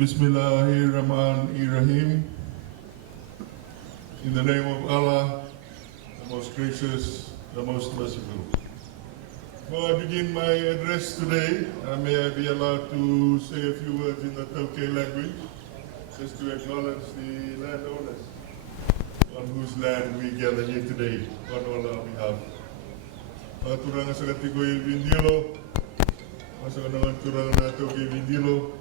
Bismillahirrahmanirrahim. In the name of Allah, the most gracious, the most merciful. Before I begin my address today, may I be allowed to say a few words in the Tokay language, just to acknowledge the landowners on whose land we gather here today on all our behalf. Turang sa katigoy Vindilo, masa naman turang na Tokay Vindilo,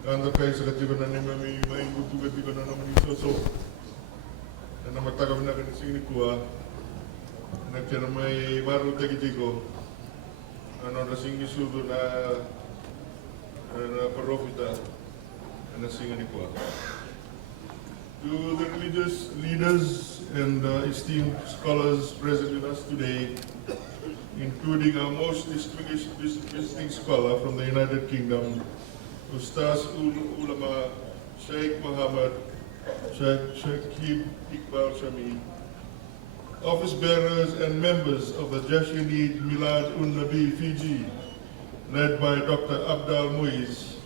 kanda kayo sa katigo na may mainggutu katigo na naman isoso, na namatagam na kanising ni Kuwa, nagkaya na may maru katigo, ano na sing isudo na parofita, na singa ni Kuwa. To the religious leaders and esteemed scholars present with us today, including our most distinguished visiting scholar from the United Kingdom, Ustaz Ulama Sheikh Muhammad Sheikh Iqbal Shami, office bearers and members of the National Milad-Un-Nabi Fiji, led by Dr. Abdal Muiz,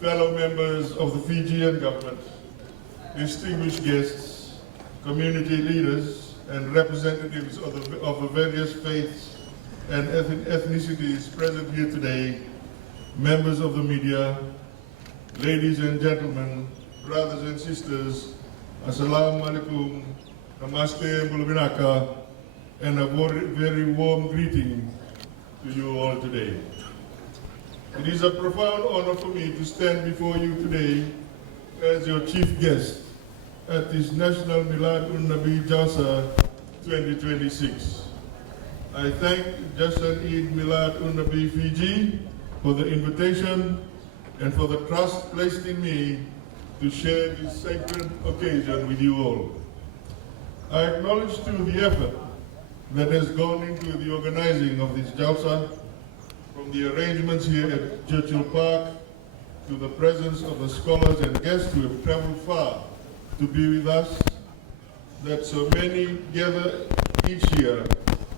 fellow members of the Fijian government, distinguished guests, community leaders, and representatives of the various faiths and ethnicities present here today, members of the media, ladies and gentlemen, brothers and sisters, Assalamu alaikum, namaste, bulabinaka, and a very warm greeting to you all today. It is a profound honor for me to stand before you today as your chief guest at this National Milad-Un-Nabi Jalsa 2026. I thank National Milad-Un-Nabi Fiji for the invitation and for the trust placed in me to share this sacred occasion with you all. I acknowledge too the effort that has gone into the organizing of this Jalsa, from the arrangements here at Churchill Park to the presence of the scholars and guests who have traveled far to be with us, that so many gather each year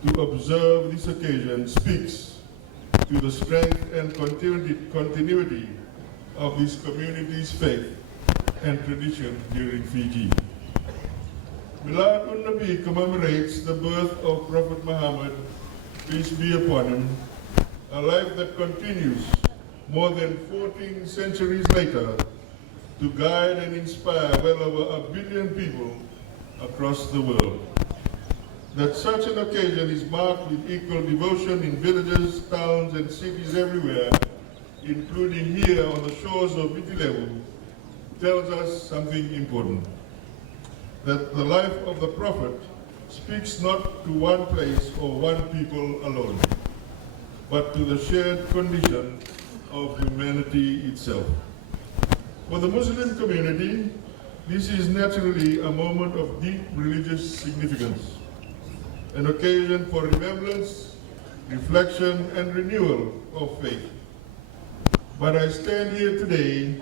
to observe this occasion speaks to the strength and continuity of this community's faith and tradition here in Fiji. Milad-Un-Nabi commemorates the birth of Prophet Muhammad, peace be upon him, a life that continues more than 14 centuries later to guide and inspire well over 1 billion people across the world. That such an occasion is marked with equal devotion in villages, towns, and cities everywhere, including here on the shores of Vitilevu, tells us something important. That the life of the Prophet speaks not to one place or one people alone, but to the shared condition of humanity itself. For the Muslim community, this is naturally a moment of deep religious significance, an occasion for remembrance, reflection, and renewal of faith. But I stand here today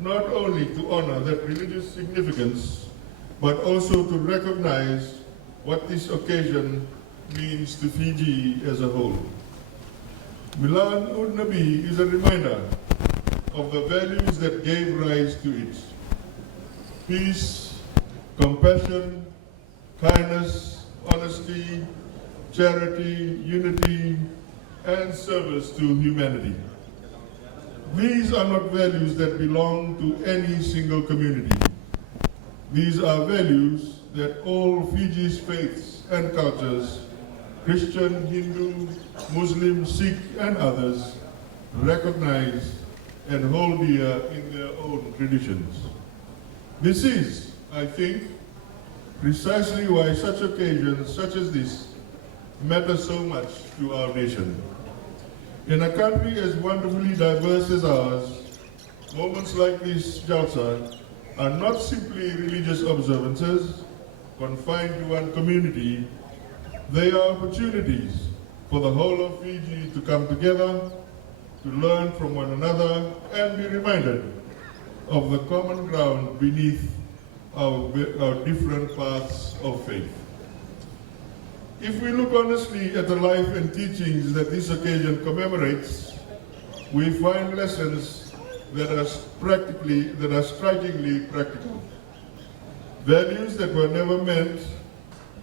not only to honor that religious significance, but also to recognize what this occasion means to Fiji as a whole. Milad-Un-Nabi is a reminder of the values that gave rise to it: peace, compassion, kindness, honesty, charity, unity, and service to humanity. These are not values that belong to any single community. These are values that all Fiji's faiths and cultures, Christian, Hindu, Muslim, Sikh, and others, recognize and hold dear in their own traditions. This is, I think, precisely why such occasions such as this matter so much to our nation. In a country as wonderfully diverse as ours, moments like this Jalsa are not simply religious observances confined to one community. They are opportunities for the whole of Fiji to come together, to learn from one another, and be reminded of the common ground beneath our different paths of faith. If we look honestly at the life and teachings that this occasion commemorates, we find lessons that are strikingly practical. Values that were never meant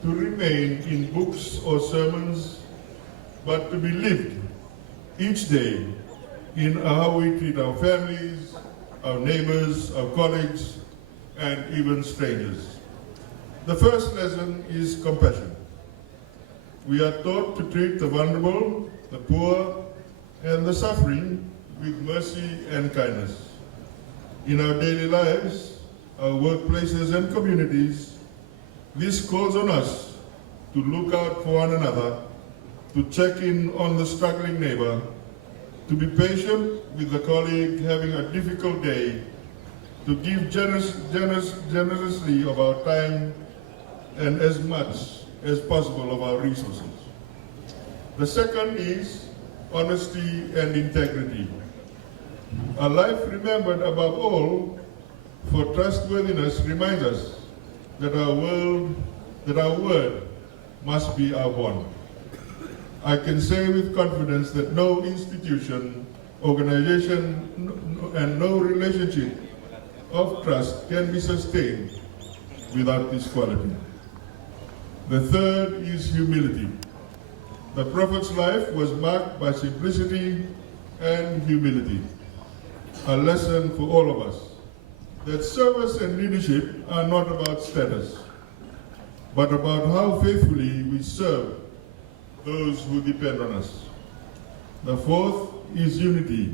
to remain in books or sermons, but to be lived each day in how we treat our families, our neighbors, our colleagues, and even strangers. The first lesson is compassion. We are taught to treat the vulnerable, the poor, and the suffering with mercy and kindness. In our daily lives, our workplaces and communities, this calls on us to look out for one another, to check in on the struggling neighbor, to be patient with the colleague having a difficult day, to give generously of our time and as much as possible of our resources. The second is honesty and integrity. A life remembered above all for trustworthiness reminds us that our word must be our bond. I can say with confidence that no institution, organization, and no relationship of trust can be sustained without this quality. The third is humility. The Prophet's life was marked by simplicity and humility, a lesson for all of us, that service and leadership are not about status, but about how faithfully we serve those who depend on us. The fourth is unity.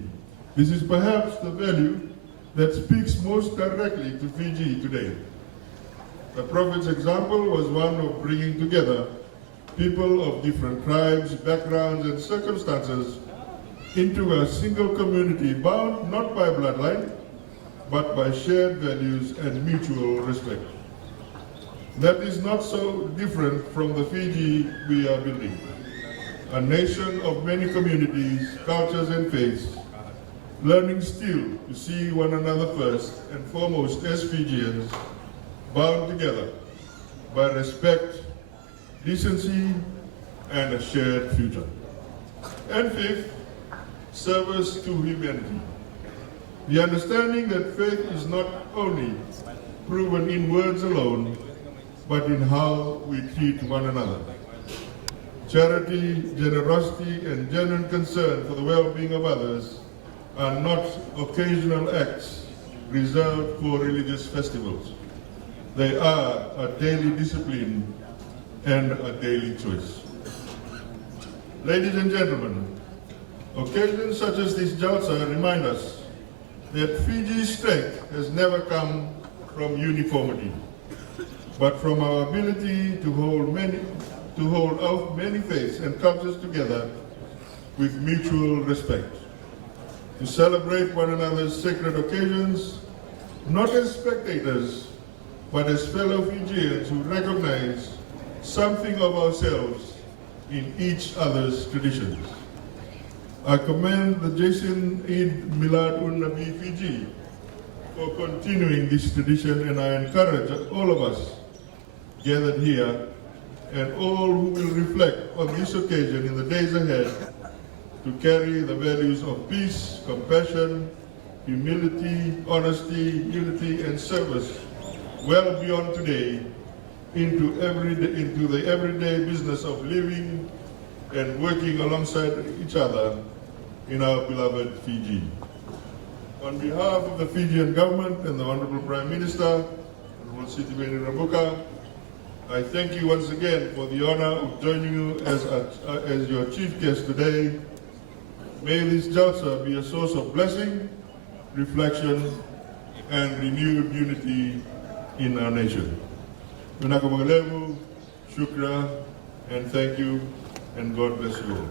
This is perhaps the value that speaks most directly to Fiji today. The Prophet's example was one of bringing together people of different tribes, backgrounds, and circumstances into a single community bound not by bloodline, but by shared values and mutual respect. That is not so different from the Fiji we are building. A nation of many communities, cultures, and faiths, learning still to see one another first and foremost as Fijians, bound together by respect, decency, and a shared future. And fifth, service to humanity. The understanding that faith is not only proven in words alone, but in how we treat one another. Charity, generosity, and genuine concern for the well-being of others are not occasional acts reserved for religious festivals. They are a daily discipline and a daily choice. Ladies and gentlemen, occasions such as this Jalsa remind us that Fiji's strength has never come from uniformity, but from our ability to hold many faiths and cultures together with mutual respect, to celebrate one another's sacred occasions, not as spectators, but as fellow Fijians who recognize something of ourselves in each other's traditions. I commend the National Milad-Un-Nabi Fiji for continuing this tradition, and I encourage all of us gathered here and all who will reflect on this occasion in the days ahead to carry the values of peace, compassion, humility, honesty, unity, and service well beyond today into the everyday business of living and working alongside each other in our beloved Fiji. On behalf of the Fijian government and the Honorable Prime Minister, Honorable Sitiveni Rabuka, I thank you once again for the honor of joining you as your chief guest today. May this Jalsa be a source of blessing, reflection, and renewed unity in our nation. Shukra, and thank you, and God bless you all.